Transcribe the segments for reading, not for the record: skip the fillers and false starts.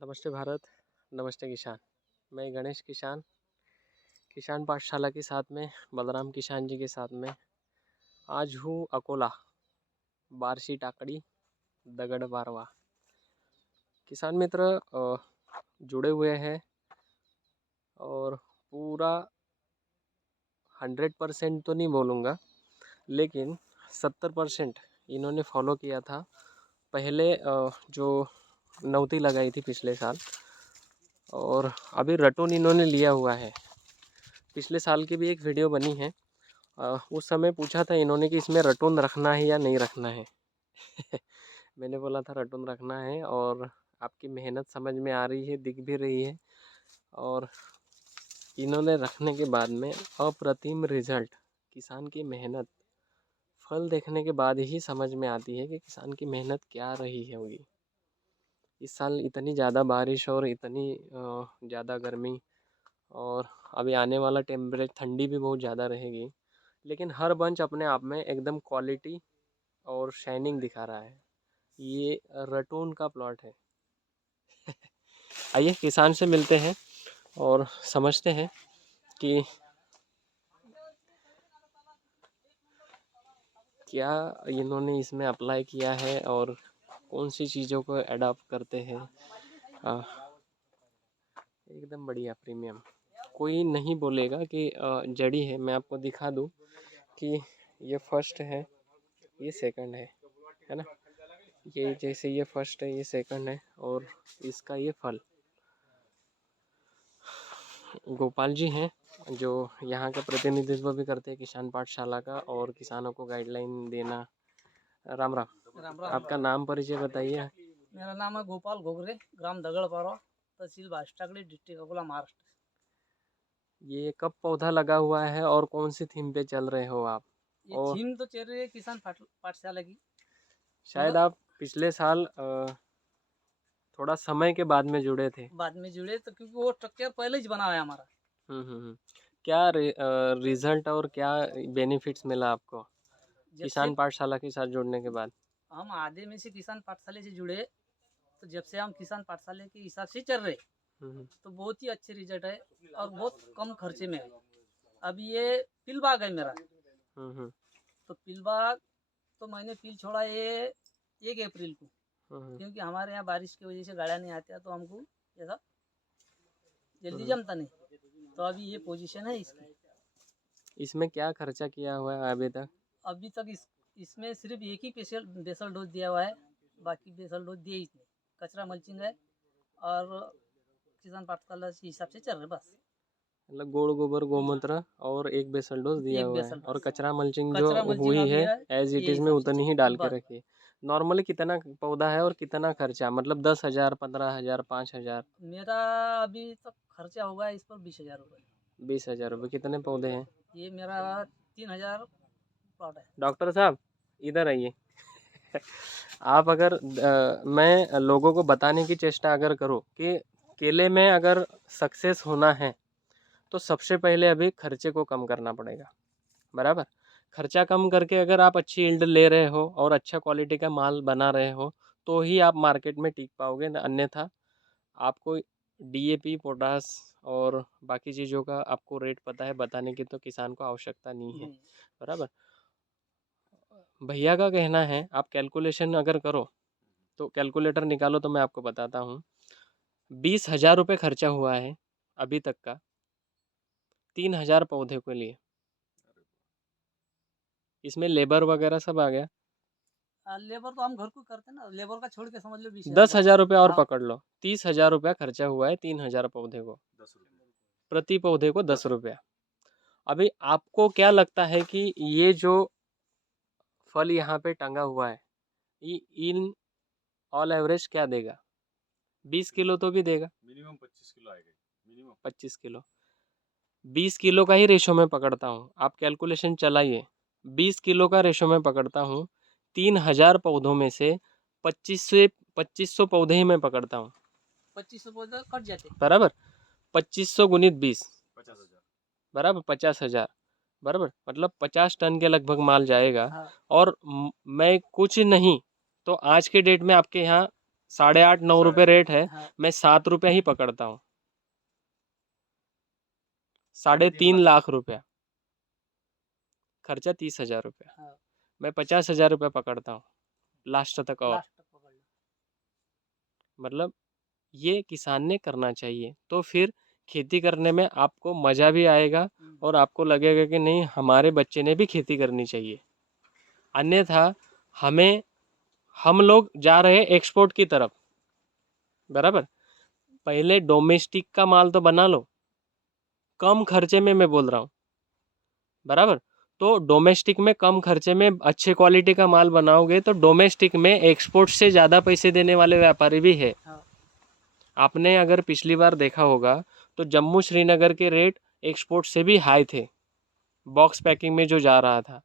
नमस्ते भारत, नमस्ते किसान। मैं गणेश किसान, किसान पाठशाला के साथ में बलराम किसान जी के साथ में आज हूँ अकोला, बारसी टाकड़ी, दगड़ बारवा। किसान मित्र जुड़े हुए हैं और पूरा 100% तो नहीं बोलूँगा, लेकिन 70% इन्होंने फॉलो किया था। पहले जो नौती लगाई थी पिछले साल, और अभी रटून इन्होंने लिया हुआ है। पिछले साल की भी एक वीडियो बनी है। उस समय पूछा था इन्होंने कि इसमें रटून रखना है या नहीं रखना है। मैंने बोला था रटून रखना है, और आपकी मेहनत समझ में आ रही है, दिख भी रही है। और इन्होंने रखने के बाद में अप्रतिम रिजल्ट, किसान की मेहनत फल देखने के बाद ही समझ में आती है कि किसान की मेहनत क्या रही है होगी। इस साल इतनी ज़्यादा बारिश और इतनी ज़्यादा गर्मी, और अभी आने वाला टेम्परेचर ठंडी भी बहुत ज़्यादा रहेगी, लेकिन हर बंच अपने आप में एकदम क्वालिटी और शाइनिंग दिखा रहा है। ये रटून का प्लॉट है। आइए किसान से मिलते हैं और समझते हैं कि क्या इन्होंने इसमें अप्लाई किया है और कौन सी चीज़ों को अडॉप्ट करते हैं। एकदम बढ़िया प्रीमियम, कोई नहीं बोलेगा कि जड़ी है। मैं आपको दिखा दूँ कि ये फर्स्ट है, ये सेकंड है ना। ये जैसे ये फर्स्ट है, ये सेकंड है, और इसका ये फल। गोपाल जी हैं जो यहाँ का प्रतिनिधित्व भी करते हैं किसान पाठशाला का, और किसानों को गाइडलाइन देना। राम राम। राम राम। आपका नाम परिचय बताइए। मेरा नाम है गोपाल घोगरे, ग्राम दगड़पारा, तहसील बास्टागड़ी, डिस्ट्रिक्ट अकोला, महाराष्ट्र। ये कब पौधा लगा हुआ है और कौन सी थीम पे चल रहे हो आप? ये और थीम तो चल रही है किसान पाठशाला की। शायद मगर आप पिछले साल थोड़ा समय के बाद में जुड़े थे। बाद में जुड़े तो क्योंकि वो स्ट्रक्चर पहले ही बना है हमारा। हम्म। क्या रिजल्ट और क्या बेनिफिट्स मिला आपको जब से किसान पाठशाला के साथ जुड़ने के बाद? हम आधे में से किसान पाठशाला से जुड़े, तो जब से हम किसान पाठशाला के हिसाब से चल रहे, हम्म तो बहुत ही अच्छे रिजल्ट है और बहुत कम खर्चे में है। अब ये पिल बाग है मेरा, हम्म तो पिल बाग तो मैंने पिल छोड़ा ये 1 अप्रैल को, हम्म क्योंकि हमारे यहाँ बारिश की वजह से गाड़ा नहीं आती है, तो हमको ऐसा जल्दी हम्म। जमता नहीं। तो अभी ये पोजीशन है इसकी। इसमें क्या खर्चा किया हुआ है अभी तक? अभी तक इसमें सिर्फ एक ही बेसल डोज दिया हुआ है, बाकी बेसल डोज दिए इसने। कचरा मल्चिंग है और किसान पाठशाला के हिसाब से चल रहे बस। मतलब गोड़ गोबर गोमूत्र और एक बेसल डोज दिया एक हुआ है, बेसल और डोज, कचरा मल्चिंग जो कचरा मल्चिंग हुई अभी है है एज इट ये इज में हिसाब से उतनी ही चल डाल के बस। रखी है। नॉर्मली कितना पौधा है और कितना खर्चा, मतलब 10,000, 15,000, 5,000? मेरा अभी तक खर्चा होगा इस पर 20,000 रुपये। 20,000 रुपये। कितने पौधे हैं? ये मेरा 3,000 प्लॉट है। डॉक्टर साहब इधर आइए। आप अगर मैं लोगों को बताने की चेष्टा अगर करूँ कि केले में अगर सक्सेस होना है, तो सबसे पहले अभी खर्चे को कम करना पड़ेगा। बराबर। खर्चा कम करके अगर आप अच्छी यील्ड ले रहे हो और अच्छा क्वालिटी का माल बना रहे हो, तो ही आप मार्केट में टिक पाओगे। अन्यथा आपको डीएपी, पोटास और बाकी चीज़ों का आपको रेट पता है, बताने की तो किसान को आवश्यकता नहीं है। बराबर। भैया का कहना है आप कैलकुलेशन अगर करो, तो कैलकुलेटर निकालो, तो मैं आपको बताता हूँ। 20,000 रुपये खर्चा हुआ है अभी तक का, 3,000 पौधे के लिए। इसमें लेबर वगैरह सब आ गया। लेबर तो हम घर को करते ना, लेबर का छोड़ के समझ लो 20,000 बस। 10,000 रुपये और हाँ। पकड़ लो, 30,000 रुपया खर्चा हुआ है 3,000 पौधे को, प्रति पौधे को 10 रुपया। अभी आपको क्या लगता है कि ये जो फल यहाँ पे टंगा हुआ है, ये इन ऑल एवरेज क्या देगा? 20 किलो तो भी देगा, मिनिमम 25 किलो आएगा। Minimum 25 kilo. 20 किलो का ही रेशो में पकड़ता हूँ, आप कैलकुलेशन चलाइए। 20 किलो का रेशो में पकड़ता हूँ, 3,000 पौधों में से 2500 पौधे ही मैं पकड़ता हूँ। 2500 पौधे कट जाते। बराबर। 2500 गुणित 20, 50,000। बराबर 50,000। बराबर, मतलब 50 टन के लगभग माल जाएगा। हाँ। और मैं कुछ नहीं तो आज के डेट में आपके यहाँ 8.5-9 रुपये रेट है, हाँ, मैं 7 रुपये ही पकड़ता हूँ। 3.5 लाख रुपया, खर्चा 30,000 रुपया, हाँ, मैं 50,000 रुपया पकड़ता हूँ लास्ट तक। और लास्ट तक पकड़ लो। मतलब ये किसान ने करना चाहिए, तो फिर खेती करने में आपको मज़ा भी आएगा और आपको लगेगा कि नहीं, हमारे बच्चे ने भी खेती करनी चाहिए। अन्यथा हम लोग जा रहे हैं एक्सपोर्ट की तरफ, बराबर। पहले डोमेस्टिक का माल तो बना लो, कम खर्चे में मैं बोल रहा हूँ, बराबर। तो डोमेस्टिक में कम खर्चे में अच्छे क्वालिटी का माल बनाओगे तो डोमेस्टिक में एक्सपोर्ट से ज़्यादा पैसे देने वाले व्यापारी भी है। हाँ, आपने अगर पिछली बार देखा होगा तो जम्मू श्रीनगर के रेट एक्सपोर्ट से भी हाई थे, बॉक्स पैकिंग में जो जा रहा था,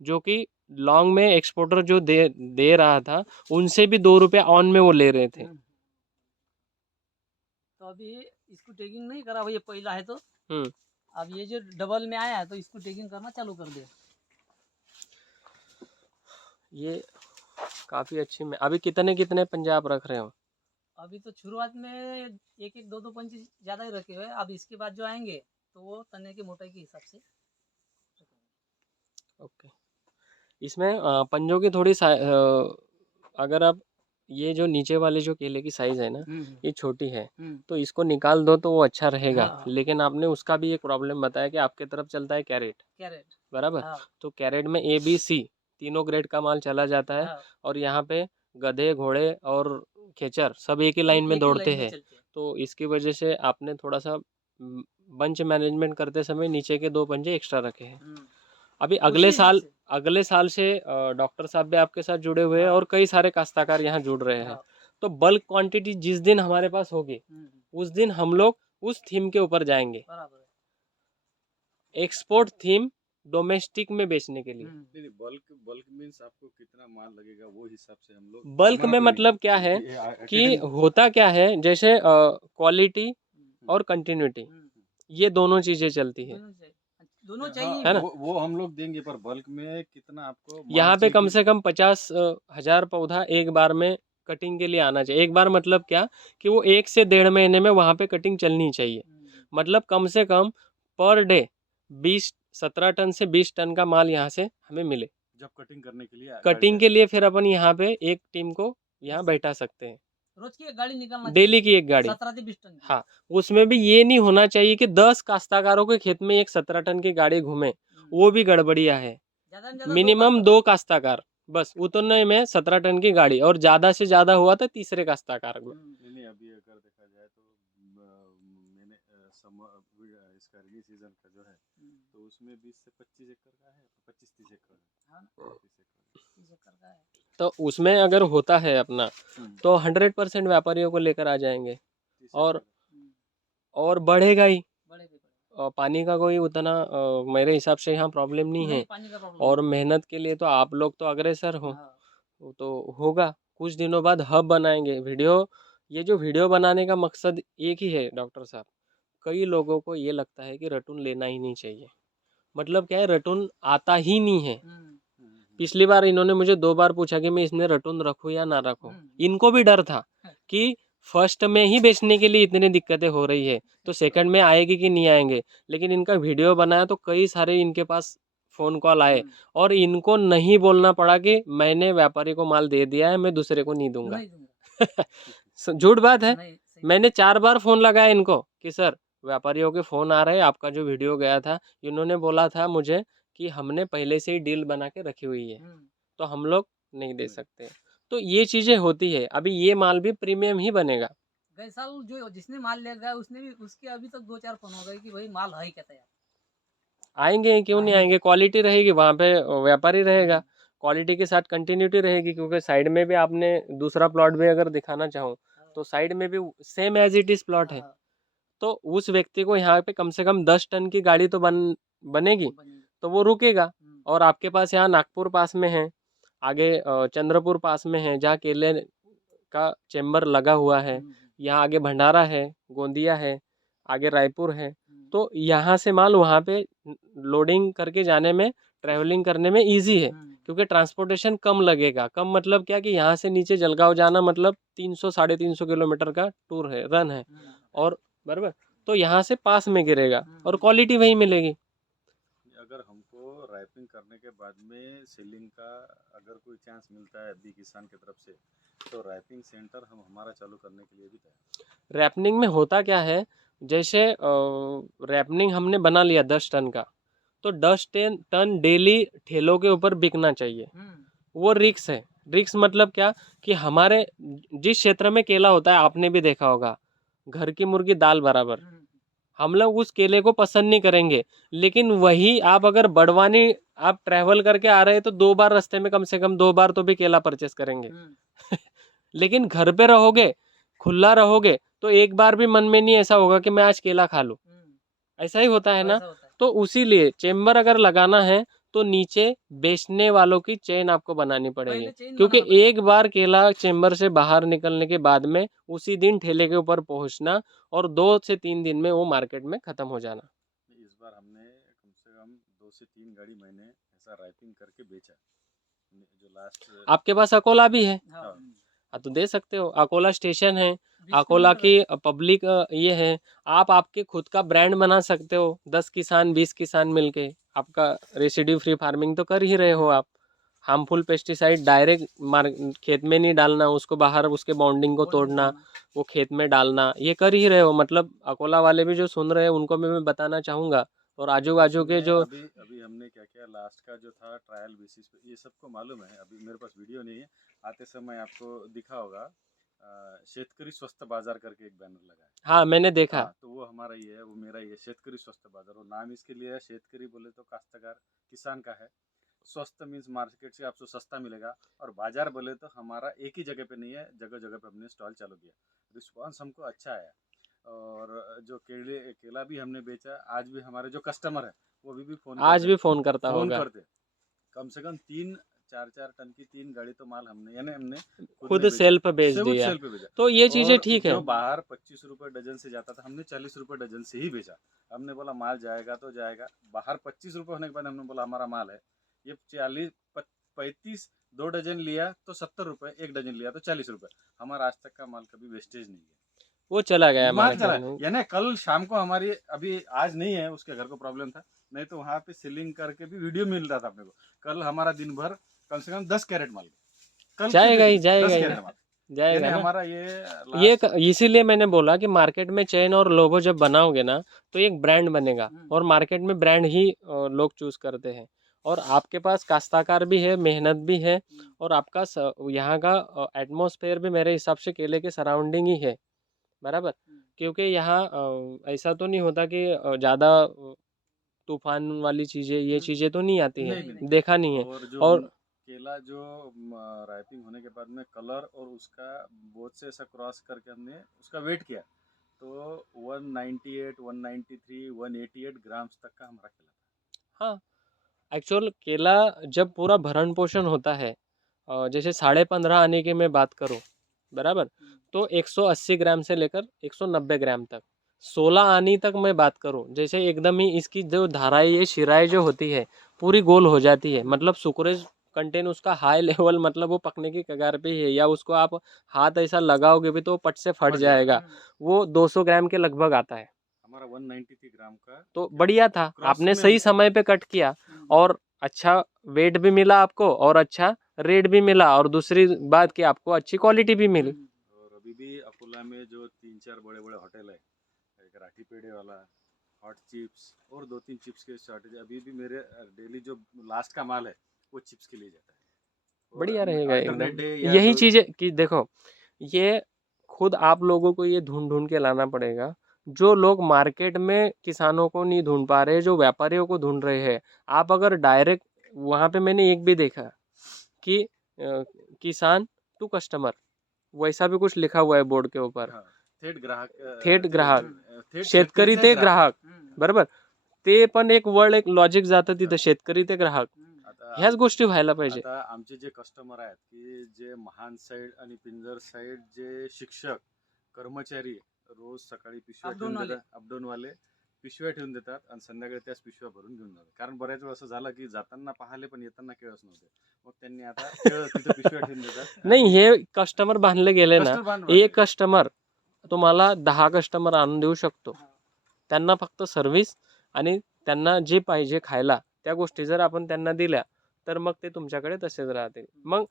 जो कि लॉन्ग में एक्सपोर्टर जो दे रहा था उनसे भी 2 रुपये ऑन में वो ले रहे थे। तो अभी इसको टैगिंग नहीं करा, वो ये पहला है तो हम्म अब ये जो डबल में आया है तो इसको टैगिंग करना चालू कर दे। ये काफ़ी अच्छी में अभी कितने पंजाब रख रहे हो? अभी तो शुरुआत में एक एक दो दो पंची ज़्यादा ही रखे हुए हैं। अब इसके बाद जो आएंगे तो वो तने की मोटाई के हिसाब से ओके। इसमें पंजों की थोड़ी अगर आप ये जो नीचे वाले जो केले की साइज़ है ना, ये छोटी है, तो इसको निकाल दो तो वो अच्छा रहेगा। हाँ। लेकिन आपने उसका भी एक प्रॉब्लम बताया कि आपके तरफ चलता है कैरेट, कैरेट। बराबर। हाँ, तो कैरेट में ए बी सी तीनों ग्रेड का माल चला जाता है, हाँ, और यहाँ पे गधे घोड़े और खेचर सब एक ही लाइन में एक ही दौड़ते लाइन में हैं। चलते हैं। तो इसकी वजह से आपने थोड़ा सा बंच मैनेजमेंट करते समय नीचे के 2 पंजे एक्स्ट्रा रखे हैं। अभी उसी हिसाब से। अगले साल से डॉक्टर साहब भी आपके साथ जुड़े हुए हैं हाँ, और कई सारे काश्तकार यहाँ जुड़ रहे हैं। हाँ, तो बल्क क्वांटिटी जिस दिन हमारे पास होगी उस दिन हम लोग उस थीम के ऊपर जाएंगे, बराबर है। एक्सपोर्ट थीम डोमेस्टिक में बेचने के लिए। नहीं, बल्क बल्क मीन्स आपको कितना माल लगेगा वो हिसाब से हम लोग बल्क में हमारा मतलब क्या है कि होता क्या है, जैसे क्वालिटी और कंटिन्यूटी, ये दोनों चीज़ें चलती है, दोनों हाँ, चाहिए। है ना। वो हम लोग देंगे, पर बल्क में कितना आपको माल यहाँ पे चाहिए कम से कम 50,000 पौधा एक बार में कटिंग के लिए आना चाहिए। एक बार मतलब क्या कि वो 1 से 1.5 महीने में वहाँ पे कटिंग चलनी चाहिए। मतलब कम से कम पर डे 17 टन से 20 टन का माल यहाँ से हमें मिले। जब कटिंग करने के लिए कटिंग के लिए फिर अपन यहाँ पे एक टीम को यहाँ बैठा सकते हैं, रोज की एक गाड़ी निकलना डेली की एक गाड़ी। 17 से 20 टन की। हाँ, उसमें भी ये नहीं होना चाहिए कि 10 काश्तकारों के खेत में एक 17 टन की गाड़ी घूमे, वो भी गड़बड़िया है। ज्यादा में ज्यादा मिनिमम 2 काश्तकार, बस उतने में 17 टन की गाड़ी, और ज़्यादा से ज़्यादा हुआ तो तीसरे काश्तकार को। नहीं, अभी अगर देखा जाए तो मैंने इसका रेनी सीजन का जो है तो उसमें 20 से 25 एकड़ का है, 25-30 एकड़ है। 30 एकड़ का है। तो उसमें अगर होता है अपना तो 100% व्यापारियों को लेकर आ जाएंगे, 30 और एकड़। और बढ़ेगा ही। बड़े भी बड़े। और पानी का कोई उतना मेरे हिसाब से यहाँ प्रॉब्लम नहीं है, पानी का प्रॉब्लम और नहीं। मेहनत के लिए तो आप लोग तो अग्रसर हो। हाँ, वो तो होगा, कुछ दिनों बाद हब बनाएंगे वीडियो। ये जो वीडियो बनाने का मकसद एक ही है डॉक्टर साहब, कई लोगों को ये लगता है कि रटून लेना ही नहीं चाहिए। मतलब क्या है, रटून आता ही नहीं है। पिछली बार इन्होंने मुझे 2 बार पूछा कि मैं इसमें रटून रखूँ या ना रखूँ। इनको भी डर था कि फर्स्ट में ही बेचने के लिए इतनी दिक्कतें हो रही है तो सेकंड में आएगी कि नहीं आएंगे। लेकिन इनका वीडियो बनाया तो कई सारे इनके पास फ़ोन कॉल आए, और इनको नहीं बोलना पड़ा कि मैंने व्यापारी को माल दे दिया है, मैं दूसरे को नहीं दूंगा। नहीं दूंगा। झूठ बात है। नहीं, सही। मैंने 4 बार फ़ोन लगाया इनको कि सर व्यापारियों के फ़ोन आ रहे हैं, आपका जो वीडियो गया था। इन्होंने बोला था मुझे कि हमने पहले से ही डील बना के रखी हुई है, तो हम लोग नहीं दे सकते। तो ये चीज़ें होती है। अभी ये माल भी प्रीमियम ही बनेगा। गए साल जो जिसने माल ले गया उसने भी, उसके अभी तक 2-4 फोन हो गए कि भाई माल है क्या तैयार। आएंगे, क्यों नहीं आएंगे। क्वालिटी रहेगी वहाँ पे, व्यापारी रहेगा, क्वालिटी के साथ कंटिन्यूटी रहेगी। क्योंकि साइड में भी आपने दूसरा प्लॉट भी अगर दिखाना चाहो तो साइड में भी same as it is plot है। तो उस व्यक्ति को यहाँ पे कम से कम 10 टन की गाड़ी तो बनेगी, तो वो रुकेगा। और आपके पास यहाँ नागपुर पास में है, आगे चंद्रपुर पास में है जहाँ केले का चेम्बर लगा हुआ है, यहाँ आगे भंडारा है, गोंदिया है, आगे रायपुर है। तो यहाँ से माल वहाँ पे लोडिंग करके जाने में, ट्रैवलिंग करने में इजी है, क्योंकि ट्रांसपोर्टेशन कम लगेगा। कम मतलब क्या कि यहाँ से नीचे जलगांव जाना मतलब 300 साढ़े 300 किलोमीटर का टूर है, रन है। और बराबर, तो यहाँ से पास में गिरेगा और क्वालिटी वही मिलेगी। अगर हमको रैपिंग करने के बाद में सेलिंग का अगर कोई चांस मिलता है अभी किसान की तरफ से, तो रैपिंग सेंटर हम हमारा चालू करने के लिए भी तैयार। रैपनिंग में होता क्या है, जैसे रैपनिंग हमने बना लिया 10 टन का, तो 10 टन डेली ठेलों के ऊपर बिकना चाहिए। वो रिक्स है। रिक्स मतलब क्या कि हमारे जिस क्षेत्र में केला होता है, आपने भी देखा होगा, घर की मुर्गी दाल बराबर। हम लोग उस केले को पसंद नहीं करेंगे, लेकिन वही आप अगर बड़वानी आप ट्रैवल करके आ रहे हैं तो 2 बार रास्ते में, कम से कम 2 बार तो भी केला परचेस करेंगे। लेकिन घर पे रहोगे, खुला रहोगे, तो एक बार भी मन में नहीं ऐसा होगा कि मैं आज केला खा लूं। ऐसा ही होता है ना। ऐसा होता है। तो उसी लिए चेम्बर अगर लगाना है तो नीचे बेचने वालों की चेन आपको बनानी पड़ेगी, पहले चेन क्योंकि बनाना पड़ेगा। एक बार केला चेम्बर से बाहर निकलने के बाद में उसी दिन ठेले के ऊपर पहुंचना और 2 से 3 दिन में वो मार्केट में खत्म हो जाना। इस बार हमने कम से कम 2 से 3 गाड़ी मैंने ऐसा रैपिंग करके बेचा, जो लास्ट। आपके पास अकोला भी है, हाँ, हाँ तो दे सकते हो। अकोला स्टेशन है, 20 अकोला किलोमीटर की पब्लिक ये है। आप आपके खुद का ब्रांड बना सकते हो, 10 किसान 20 किसान मिलके आपका रेसिड्यू फ्री फार्मिंग तो कर ही रहे हो आप। हार्मफुल पेस्टिसाइड डायरेक्ट मार खेत में नहीं डालना, उसको बाहर उसके बाउंडिंग को बोर्डिंग तोड़ना, करना। वो खेत में डालना, ये कर ही रहे हो। मतलब अकोला वाले भी जो सुन रहे हैं उनको भी मैं बताना चाहूँगा, और आजू बाजू के उसमें जो अभी अभी हमने क्या किया लास्ट का जो था ट्रायल बेसिस पे, ये सबको मालूम है, अभी मेरे पास वीडियो नहीं है, आते समय आपको दिखा होगा। शेतकरी स्वस्थ बाजार करके एक बैनर लगा है। हाँ मैंने देखा। हाँ, तो वो हमारा ही है, वो मेरा ही है, शेतकरी स्वस्थ बाजार। वो नाम इसके लिए है, शेतकरी बोले तो काश्तकार किसान का है, स्वस्थ मीन्स मार्केट से आपको सस्ता मिलेगा, और बाजार बोले तो हमारा एक ही जगह पे नहीं है, जगह जगह पे हमने स्टॉल चालू किया। रिस्पांस हमको अच्छा आया, और जो केला भी हमने बेचा, आज भी हमारे जो कस्टमर है वो अभी भी फ़ोन आज करते भी हैं। फोन करता फ़ोन होगा। करते हैं। कम से कम 3 4 4 टन की 3 गाड़ी तो माल हमने, यानी हमने खुद ने खुद बेचा, सेल्फ बेच खुद दिया, सेल पे बेचा। तो ये चीज़ें और ठीक है। जो बाहर 25 रुपये डजन से जाता था, हमने 40 रुपये डजन से ही बेचा। हमने बोला माल जाएगा तो जाएगा, बाहर 25 रुपये होने के बाद हमने बोला हमारा माल है ये 40 35 2 डजन लिया तो 70 रुपये, 1 डजन लिया तो 40 रुपये। हमारा आज तक का माल कभी वेस्टेज नहीं है, वो चला गया माल मार्केट चला है। में। यानी कल शाम को हमारी, अभी आज नहीं है, उसके घर को प्रॉब्लम था, नहीं तो वहाँ पे सेलिंग करके भी वीडियो मिल रहा था अपने को। कल हमारा दिन भर कम से कम 10 कैरेट माल, कल की जाएगा डेट ही, में जाएगा 10 ही, कैरेट माल। यानी जाएगा ना। हमारा ये ये लास्ट। इसीलिए मैंने बोला कि मार्केट में चेन और लोगो जब बनाओगे ना, तो एक ब्रांड बनेगा, और मार्केट में ब्रांड ही लोग चूज करते हैं। और आपके पास काश्तकार भी है, मेहनत भी है, और आपका यहाँ का एटमॉस्फेयर भी मेरे हिसाब से केले के सराउंडिंग ही है, बराबर। क्योंकि यहाँ ऐसा तो नहीं होता कि ज़्यादा तूफान वाली चीज़ें, ये चीज़ें तो नहीं आती नहीं हैं, नहीं। देखा नहीं है। और जो और केला जो राइपिंग होने के बाद में कलर और उसका बोथ से ऐसा क्रॉस करके हमने उसका वेट किया, तो 198 193 188 ग्राम्स तक का हमारा केला था। हाँ, एक्चुअल केला जब पूरा भरण पोषण होता है, जैसे 15.5 आने की मैं बात करूँ, बराबर, तो 180 ग्राम से लेकर 190 ग्राम तक। 16 आनी तक मैं बात करूँ, जैसे एकदम ही इसकी जो धाराएं, ये शिराएं जो होती है पूरी गोल हो जाती है, मतलब सुक्रेज कंटेंट उसका हाई लेवल, मतलब वो पकने की कगार पे ही है, या उसको आप हाथ ऐसा लगाओगे भी तो वो पट से फट फट जाएगा। वो 200 ग्राम के लगभग आता है। हमारा 193 ग्राम का तो केला बढ़िया था, क्रॉस आपने में सही समय पे कट किया, और अच्छा वेट भी मिला आपको, और अच्छा रेट भी मिला, और दूसरी बात कि आपको अच्छी क्वालिटी भी मिली। और अभी भी अकोला में जो 3 4 बड़े बड़े होटल है, एक राठी पेड़े वाला, हॉट चिप्स, और 2 3 चिप्स के शॉर्टेज, अभी भी मेरे डेली जो लास्ट का माल है वो चिप्स के लिए जाता है। बढ़िया और रहेगा अल्टरनेट एकदम। डे या यही दो। चीजें कि देखो, ये खुद आप लोगों को ये ढूंढ ढूंढ के लाना पड़ेगा। जो लोग मार्केट में किसानों को नहीं ढूंढ पा रहे, जो व्यापारियों को ढूंढ रहे हैं, आप अगर डायरेक्ट वहाँ पे, मैंने एक भी देखा कि किसान टू कस्टमर, वैसा भी कुछ लिखा हुआ है बोर्ड के ऊपर। हाँ, थेट ग्राहक, थेट ग्राहक, थेट शेतकरी शेतकरीचा ते ग्राहक. ग्राहक, बरोबर. ते पण एक वर्ड, एक लॉजिक जातं तिथं, शेतकरी ते ग्राहक. आता ह्याच गोष्टी व्हायला पाहिजे. आता आमचे जे कस्टमर आहेत, की जे महान साईड आणि पिंजर साईड जे शिक्षक कर्मचारी रोज सकाळी पिशव्या अपडाऊन ठेवून वाले. देतात, अपडाऊन वाले, पिशव्या ठेवून देतात आणि संध्याकाळी त्याच पिशव्या भरून घेऊन जातात. कारण बऱ्याच वेळा असं झालं की जाताना पाहिले पण येताना केळच नव्हते. मग त्यांनी आता केळ तिथं पिशव्या ठेवून देतात. नाही, हे कस्टमर बांधले गेले ना, कस्टमर एक कस्टमर तुम्हाला 10 कस्टमर आणून देऊ शकतो. त्यांना फक्त सर्व्हिस आणि त्यांना जे पाहिजे खायला त्या गोष्टी जर आपण त्यांना दिल्या तर मग ते तुमच्याकडे तसेच राहतील. मग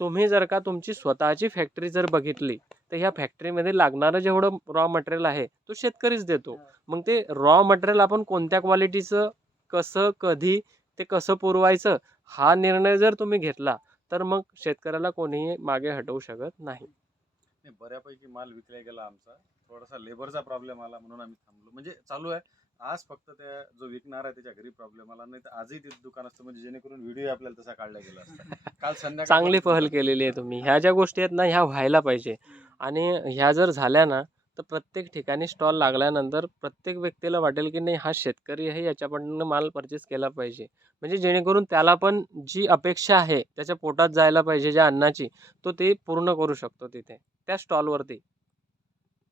तुम्ही जर का तुमची स्वतःची फॅक्टरी जर बघितली तर ह्या फॅक्टरीमध्ये लागणारं जेवढं रॉ मटेरियल आहे तो शेतकरीच देतो. मग ते रॉ मटेरियल आपण कोणत्या क्वालिटीचं, कसं, कधी ते कसं पुरवायचं हा निर्णय जर तुम्ही घेतला तर मग शेतकऱ्याला कोणीही मागे हटवू शकत नाही. नाही, बऱ्यापैकी माल विकला गेला आमचा. थोडासा लेबरचा प्रॉब्लेम आला म्हणून आम्ही थांबलो. म्हणजे चालू आहे. आज फक्त त्या जो विकणार आहे त्याच्या घरी प्रॉब्लेम आला, नाही तर आजही ते दुकान असतं, म्हणजे जेणेकरून व्हिडिओ आपल्याला तसा काढला गेला असता. काल संध्याकाळी चांगली पहल केलेली आहे तुम्ही. ह्या ज्या गोष्टी आहेत ना ह्या व्हायला पाहिजे आणि ह्या जर झाल्या ना तर प्रत्येक ठिकाणी स्टॉल लागल्यानंतर प्रत्येक व्यक्तीला वाटेल की नाही हा शेतकरी आहे, याच्याकडनं माल परचेस केला पाहिजे. म्हणजे जेणेकरून त्याला पण जी अपेक्षा आहे त्याच्या पोटात जायला पाहिजे ज्या अन्नाची, तो ते पूर्ण करू शकतो तिथे त्या स्टॉलवरती.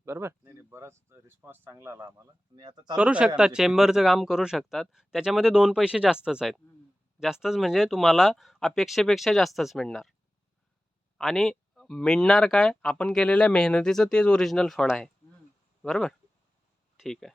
बरोबर, नाही नाही, बराच रिस्पॉन्स चांगला आला आम्हाला आणि आता करू चालूच आहे शकतात. आमचे. चेंबरचं काम करू शकतात. त्याच्यामध्ये 2 पैसे जास्तच आहेत. जास्तच म्हणजे तुम्हाला अपेक्षेपेक्षा जास्तच मिळणार. आणि मिळणार काय, आपण केलेल्या मेहनतीचं तेच ओरिजिनल फळ आहे. बरोबर, ठीक आहे.